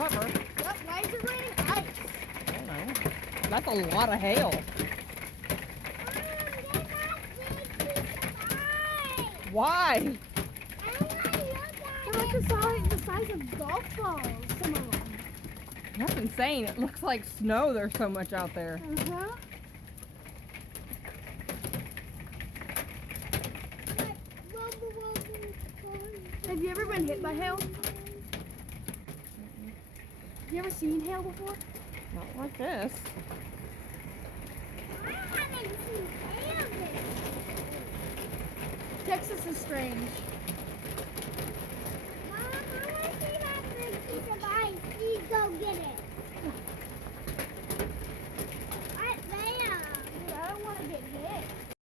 cover. Yep, why is it raining ice? I don't know. That's a lot of hail. Why? They're like the size of golf balls, some of them. That's insane. It looks like snow. There's so much out there. Uh-huh. Have you ever been hit by hail? You ever seen hail before? Not like this. I haven't seen hail. Texas is strange.